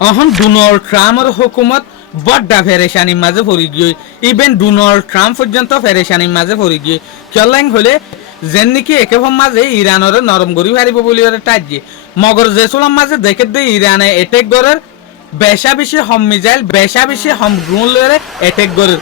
অহন Donald ট্রাম্পের হুকুমত বড্ডা ফেরেশানির মাঝে পড়ি গিয়ে ইভেন ডোনাল্ড ট্রাম্প পর্যন্ত ফেরেশানির মাঝে পড়ি গিয়ে কেলাইং হলে যেন নাকি একেবারে মাঝে ইরানের নরম গড়ি হারিব বলি তাজ্যে মগর জেসুলাম মাঝে দেখে দে ইরানে এটেক গড়ের বেশা বেশি হম মিজাইল বেশা বেশি হম ড্রোন লরে এটেক গড়ের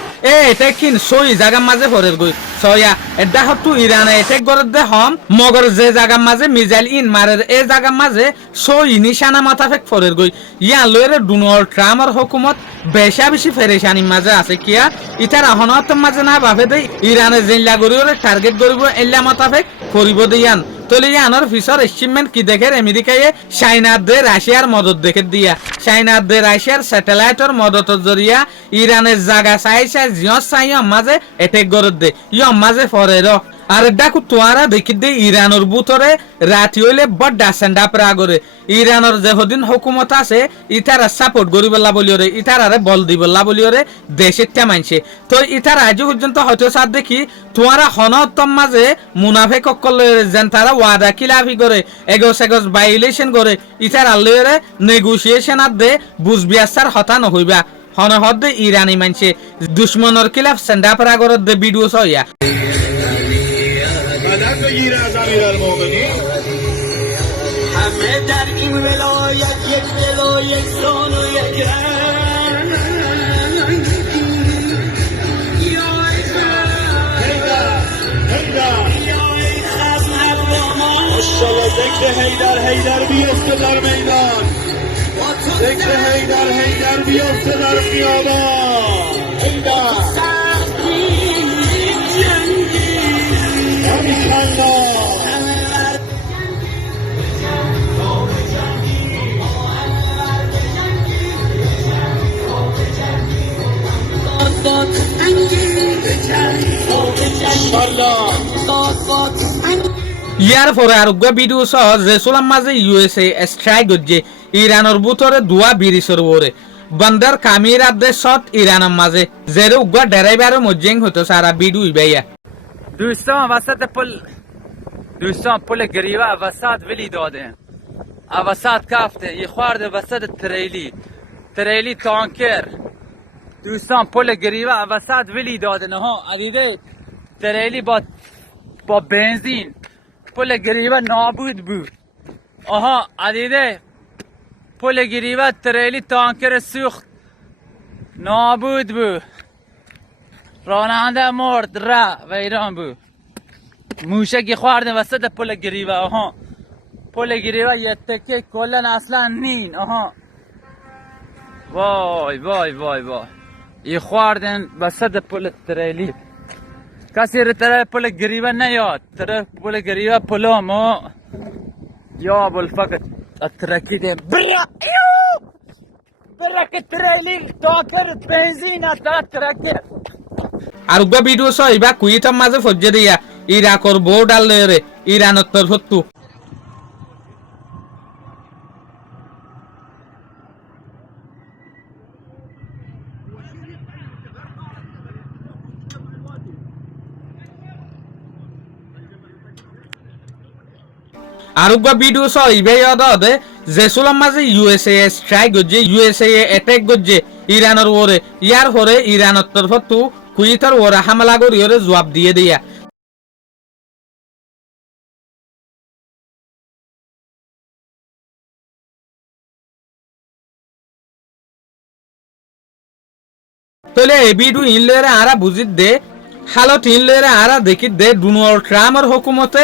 এটেক কিন সই জায়গার মাঝে পড়ের গই সয়া এটা হতো ইরানে এটেক গড়ের দে হম মগর যে জায়গার মাঝে মিজাইল ইন মারের এ জায়গার মাঝে সই নিশানা মাথাফেক পড়ের গই ইয়া লরে ডোনাল্ড ট্রাম্পের হুকুমত বেশা বেশি ফেরেশানির মাঝে আছে কিয়া ইতার আহনত মাঝে না ভাবে দে ইরানে জিল্লা গড়িওরে টার্গেট গড়িব এল্লা মাথাফেক করিব দিয়ান তলে ইয়ানোর ফিসর এসিভমেন্ট কি দেখে আমেরিকায় চাইনাতে রাশিয়ার মদত দেখে দিয়া চাইনাতে রাশিয়ার স্যাটেলাইটর মদতের জরিয়া ইরানের জায়গা চাইছে জিও চাই মাঝে এটেক গড়ত দে ইয়ম মাঝে ফরে র আর ডাকু তোয়ারা দেখি দে ইরানের বুতরে রাতি হইলে বড্ডা সেন্ডা প্রা করে ইরানের যে হদিন হুকুমত আছে ইতারা সাপোর্ট গরিবল্লা বলিওরে ইতারারে বল দিবল্লা বলিওরে দেশের মানছে তো ইতার আজ পর্যন্ত হয়তো সাথ দেখি তোয়ারা হনতম মাঝে মুনাফেক করলে যেন তারা ওয়াদা খিলাফি করে এগোস এগোস ভাইলেশন করে ইতার আল্লরে নেগোসিয়েশন আর দে বুঝবিয়াসার হতা নহইবা হন হদ ইরানি মানছে দুশ্মনের খিলাফ সেন্ডা প্রা করে দে ভিডিও সইয়া امیر المؤمنین همه در این ولایت یک دل و یک جان و یک رنگ یا ای خصم ابرامان ماشاءالله ذکر حیدر بیفته در میدان ذکر حیدر بیفته در خیابان حیدر ইয়ার পরে আরোগ্য ভিডিও সহ জেসুলাম মাঝে ইউএসএ স্ট্রাইক হচ্ছে ইরানের বুতরে দুয়া বিরিশর ওরে বন্দর কামির আদেশত ইরানের মাঝে জেরে উগ্র ড্রাইভার মজ্জেং হতো সারা ভিডিও ইবাইয়া دوستان پل گریوه وسط ولی داده وسط کافته یه خورده وسط تریلی تانکر دوستان پل گریوه وسط ولی داده نه ها عدیده تریلی با بنزین پل گریوه نابود بود آها عدیده پل گریوه تریلی تانکر سوخت نابود بود راننده مرد ویران بود موشکی خواردن وسط پل گریوه آها پل گریوه یه تکه کلن اصلا نین آها وای وای وای وای یه خواردن وسط پل تریلی کسی رو طرف پل گریوه نیاد طرف پل گریوه پلامو یا بالفقط اترکیده برک تریلی تاکر بنزین اترکیده আরোগ্য ভিডিও সহ ইবা কুইটার মাঝে ফজ্জে দিয়া ইরাকর বোর্ডার লরে ইরানের তরফতু আরোগ্য ভিডিও সহ ইবাই অদে জেসুলাম মাঝে ইউএসএ স্ট্রাইক গজে ইউএসএ অ্যাটাক গজে ইরানের ওরে ইয়ার হরে ইরানের তরফতু কুইটার ওরে হামলা করিওরে জবাব দিয়ে দিয়া তলে এই ভিডিও ইনলেরে আরা বুঝিত দে হালত ইনলেরে আরা দেখিত দে ডোনাল্ড ট্রাম্পের হুকুমতে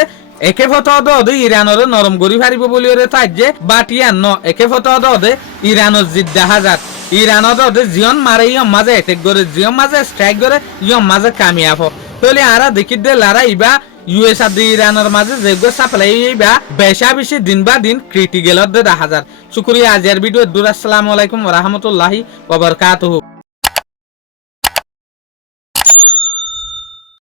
একে ফটো দে ইরানের নরম গরি ফারিব বলি ওরে তাজ্জে বাটিয়ান ন একে ফটো দে ইরানের জিদ্দা হাজার ইরানত দে জিয়ন মারে ইয়ম মাঝে এটেক করে জিয়ম মাঝে স্ট্রাইক করে ইয়ম মাঝে কামিয়াব তলে আরা দেখিত দে লারা ইবা ইউএস আর ইরানের মাঝে যেগো সাপ্লাই ইবা বেশা বেশি দিন বা দিন ক্রিটিক্যাল দে 10,000 শুকরিয়া আজের ভিডিও আসসালামু আলাইকুম ওয়া রাহমাতুল্লাহি ওয়া বারাকাতুহু।